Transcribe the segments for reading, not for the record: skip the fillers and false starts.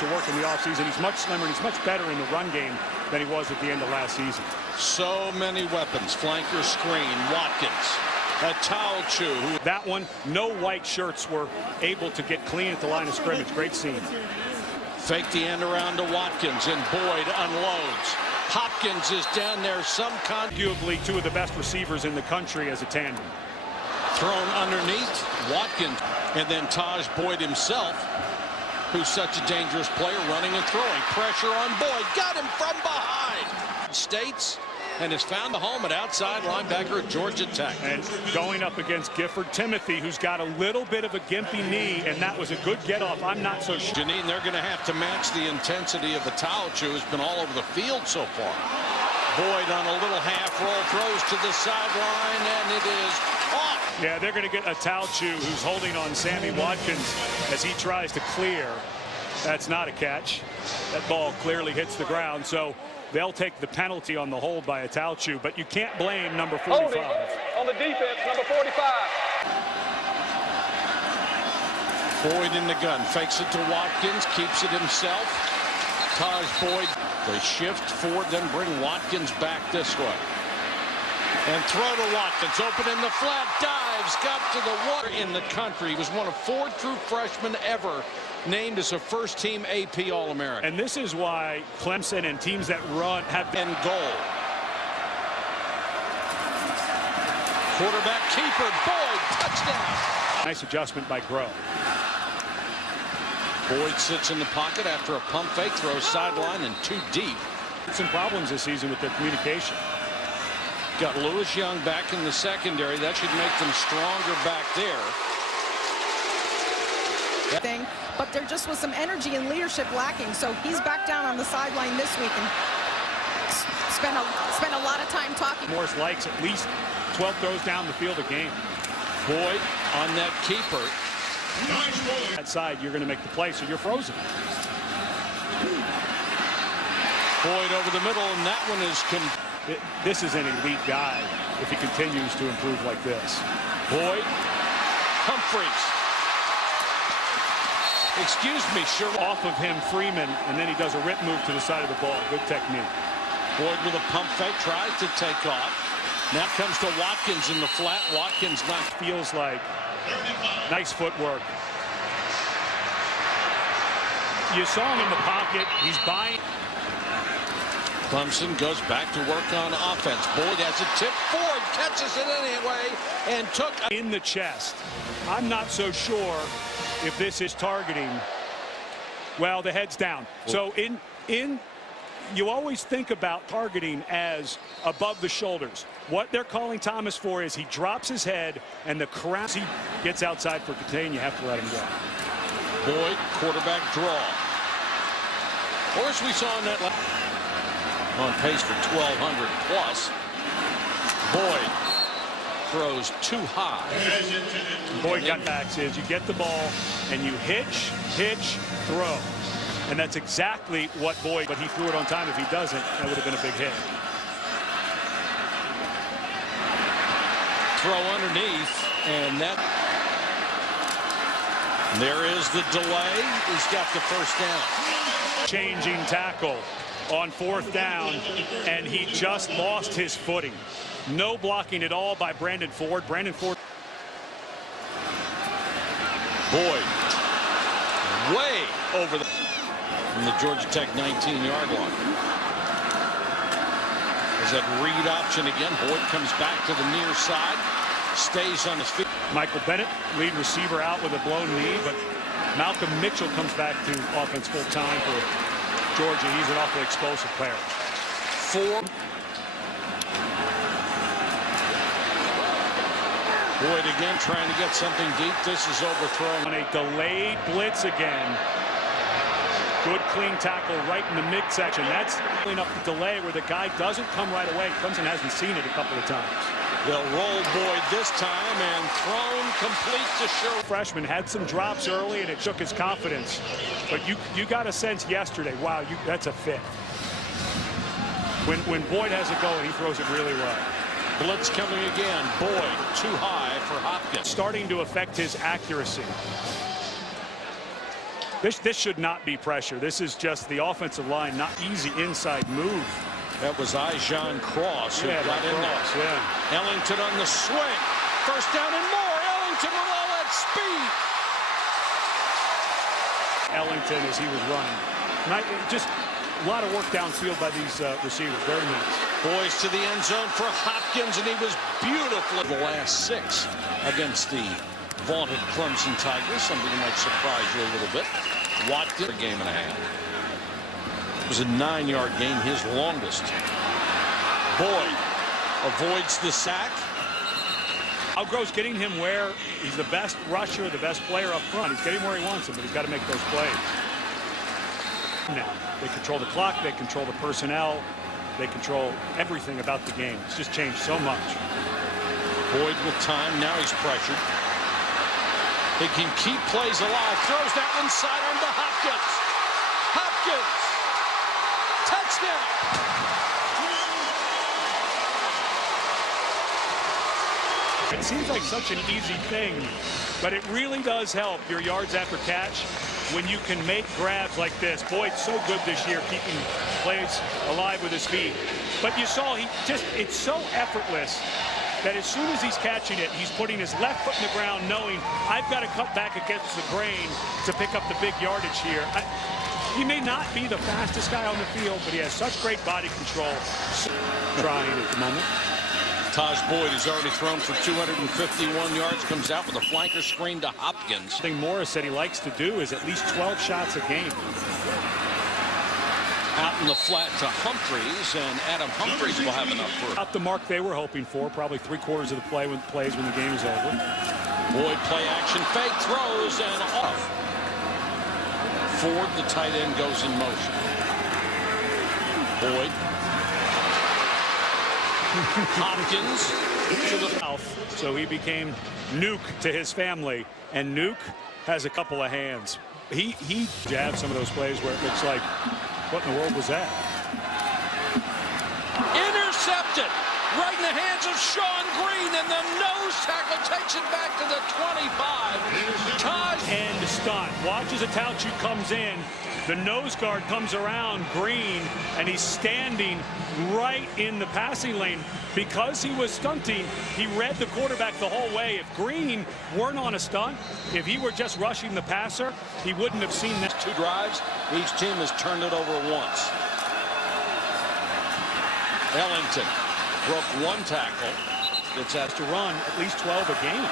to work in the offseason. He's much slimmer and he's much better in the run game than he was at the end of last season. So many weapons. Flanker screen. Watkins. A Tajh. That one, no white shirts were able to get clean at the line of scrimmage. Great scene. Fake the end around to Watkins, and Boyd unloads. Hopkins is down there. Arguably two of the best receivers in the country as a tandem. Thrown underneath. Watkins. And then Tajh Boyd himself, who's such a dangerous player, running and throwing. Pressure on Boyd. Got him from behind. States. And has found the home at outside linebacker at Georgia Tech. And going up against Gifford Timothy, who's got a little bit of a gimpy knee, and that was a good get-off. I'm not so sure. Janine, they're going to have to match the intensity of the Tajh, who's been all over the field so far. Boyd on a little half roll, throws to the sideline, and it is off. Yeah, they're going to get a Tajh who's holding on Sammy Watkins as he tries to clear. That's not a catch. That ball clearly hits the ground, so they'll take the penalty on the hold by a Tajh, but you can't blame number 45. Holding on the defense, number 45. Boyd in the gun, fakes it to Watkins, keeps it himself. Tajh Boyd, they shift forward, then bring Watkins back this way. And throw to Watkins, open in the flat, dives, got to the water in the country. He was one of 4 true freshmen ever named as a first-team AP All-American. And this is why Clemson and teams that run have been goal. Quarterback keeper, Boyd, touchdown. Nice adjustment by Groh. Boyd sits in the pocket after a pump fake, throws sideline and too deep. Some problems this season with their communication. Got Lewis Young back in the secondary. That should make them stronger back there. Thing, but there just was some energy and leadership lacking, so he's back down on the sideline this week and spent a lot of time talking. Morris likes at least 12 throws down the field a game. Boyd on that keeper. That side, you're going to make the play, so you're frozen. Boyd over the middle, and that one is this is an elite guy if he continues to improve like this. Boyd, Humphreys. Excuse me, sure. Off of him, Freeman, and then he does a rip move to the side of the ball. Good technique. Boyd with a pump fake, tries to take off. Now comes to Watkins in the flat. Watkins not. Feels like nice footwork. You saw him in the pocket. He's buying. Clemson goes back to work on offense. Boyd has a tip forward, catches it anyway, and took in the chest. I'm not so sure if this is targeting. Well, the head's down. So you always think about targeting as above the shoulders. What they're calling Thomas for is he drops his head and the crowd, he gets outside for contain. You have to let him go. Boyd, quarterback draw. Of course, we saw in that on pace for 1,200 plus. Boyd throws too high. Boyd got backs is you get the ball and you hitch, throw. And that's exactly what Boyd, but he threw it on time. If he doesn't, that would have been a big hit. Throw underneath, and that. There is the delay. He's got the first down. Changing tackle on 4th down, and he just lost his footing. No blocking at all by Brandon Ford. Brandon Ford. Boyd way over from the Georgia Tech 19-yard line. There's that read option again. Boyd comes back to the near side, stays on his feet. Michael Bennett, lead receiver, out with a blown knee, but Malcolm Mitchell comes back to offense full time for Georgia. He's an awfully explosive player. 4. Boyd again trying to get something deep. This is overthrown. On a delayed blitz again. Good clean tackle right in the midsection. That's clean up the delay where the guy doesn't come right away. Clemson hasn't seen it a couple of times. They'll roll Boyd this time and thrown complete to Sherwood. Freshman had some drops early and it shook his confidence. But you got a sense yesterday, wow, that's a fit. When Boyd has it going, he throws it really well. Blitz coming again. Boyd too high for Hopkins. Starting to affect his accuracy. This should not be pressure. This is just the offensive line, not easy inside move. That was Ijan Cross who got in there. Yeah. Ellington on the swing. First down and more. Ellington with all that speed. Ellington as he was running. Just a lot of work downfield by these receivers. Very nice. Boys to the end zone for Hopkins, and he was beautiful. The last 6 against the vaunted Clemson Tigers. Something that might surprise you a little bit. Watkins, a game and a half. It was a 9-yard gain, his longest. Boyd avoids the sack. Outgrows getting him where he's the best rusher, the best player up front. He's getting where he wants him, but he's got to make those plays. Now, they control the clock, they control the personnel, they control everything about the game. It's just changed so much. Boyd with time, now he's pressured. He can keep plays alive, throws that one sidearm to Hopkins. Hopkins! Touchdown! It seems like such an easy thing, but it really does help your yards after catch when you can make grabs like this. Boyd's so good this year keeping plays alive with his feet. But you saw it's so effortless that as soon as he's catching it, he's putting his left foot in the ground knowing I've got to cut back against the grain to pick up the big yardage here. He may not be the fastest guy on the field, but he has such great body control. Trying at the moment. Tajh Boyd has already thrown for 251 yards, comes out with a flanker screen to Hopkins. The thing Morris said he likes to do is at least 12 shots a game. Out in the flat to Humphreys, and Adam Humphreys will have enough for Not the mark they were hoping for, probably 3/4 of the plays when the game is over. Boyd play action, fake throws, and off. Ford, the tight end, goes in motion. Boyd. Hopkins to the mouth, so he became Nuke to his family, and Nuke has a couple of hands. He jabs some of those plays where it looks like, what in the world was that? Intercepted right in the hands of Sean Green, and the nose tackle takes it back to the 25. Tajh and stunt. Watch as Tajh comes in. The nose guard comes around Green, and he's standing right in the passing lane. Because he was stunting, he read the quarterback the whole way. If Green weren't on a stunt, if he were just rushing the passer, he wouldn't have seen that. 2 drives, each team has turned it over once. Ellington broke 1 tackle. It's has to run at least 12 a game.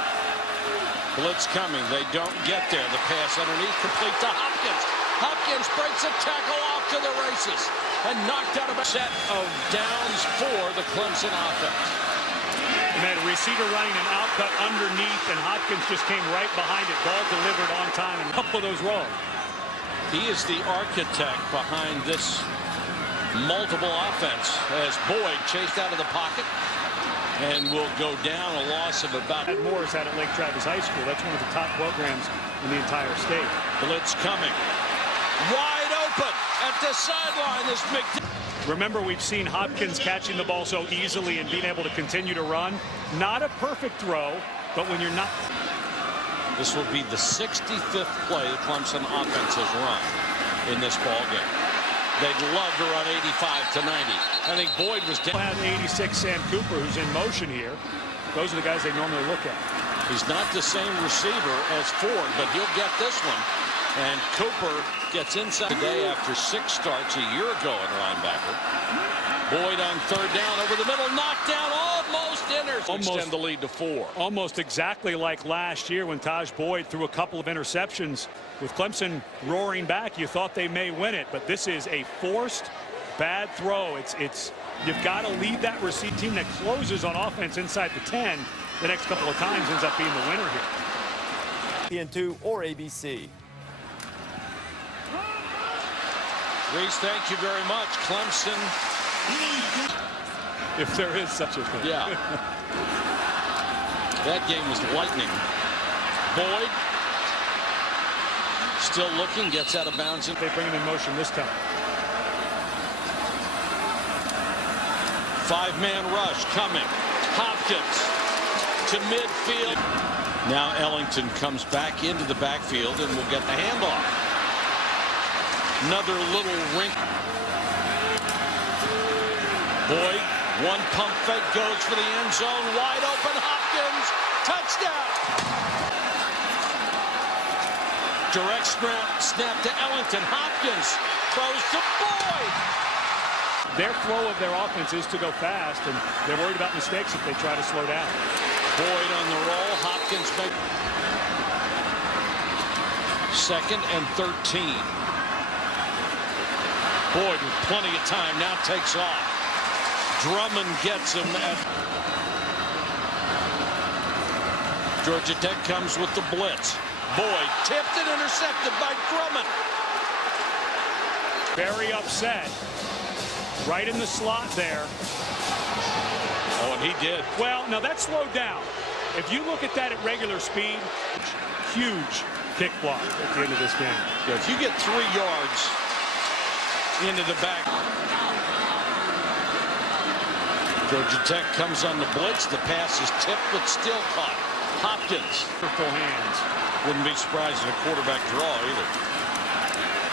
Blitz coming. They don't get there. The pass underneath, complete to Hopkins. Hopkins breaks a tackle off to the races and knocked out a set of downs for the Clemson offense. And that receiver running an outcut underneath, and Hopkins just came right behind it. Ball delivered on time, and a couple of those wrong. He is the architect behind this multiple offense as Boyd chased out of the pocket and will go down a loss of about. Morris out at Lake Travis High School. That's one of the top programs in the entire state. Blitz coming. Wide open at the sideline. This big. Remember, we've seen Hopkins catching the ball so easily and being able to continue to run. Not a perfect throw, but when you're not. This will be the 65th play the Clemson offense has run in this ball game. They'd love to run 85 to 90. I think Boyd was down. Had 86 Sam Cooper, who's in motion here. Those are the guys they normally look at. He's not the same receiver as Ford, but he'll get this one. And Cooper gets inside today after 6 starts a year ago at linebacker. Boyd on 3rd down over the middle, knocked down, almost extend the lead to 4. Almost exactly like last year when Tajh Boyd threw a couple of interceptions. With Clemson roaring back, you thought they may win it, but this is a forced bad throw. You've got to lead that receive team that closes on offense inside the 10 the next couple of times ends up being the winner here. PN2 or ABC. Reese, thank you very much. Clemson. If there is such a thing. Yeah. That game was lightning. Boyd still looking, gets out of bounds. They bring him in motion this time. 5-man rush coming. Hopkins to midfield. Now Ellington comes back into the backfield and will get the handoff. Another little rink. Boyd, one pump fake goes for the end zone. Wide open, Hopkins. Touchdown. Direct snap to Ellington. Hopkins throws to Boyd. Their flow of their offense is to go fast, and they're worried about mistakes if they try to slow down. Boyd on the roll. Hopkins makes 2nd and 13. Boyd with plenty of time now takes off. Drummond gets him at Georgia Tech comes with the blitz. Boyd tipped and intercepted by Drummond. Very upset. Right in the slot there. Oh, and he did. Well, now that slowed down. If you look at that at regular speed, huge kick block at the end of this game. Yeah, if you get 3 yards into the back. Georgia Tech comes on the blitz. The pass is tipped, but still caught. Hopkins. Full hands. Wouldn't be surprised in a quarterback draw either.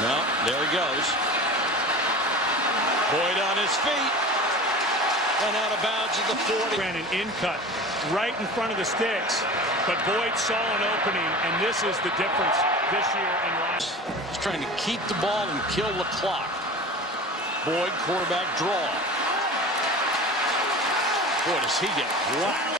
No, there he goes. Boyd on his feet. And out of bounds at the 40. Ran an in cut right in front of the sticks. But Boyd saw an opening, and this is the difference this year and last. He's trying to keep the ball and kill the clock. Boyd, quarterback draw. Boy, does he get whacked.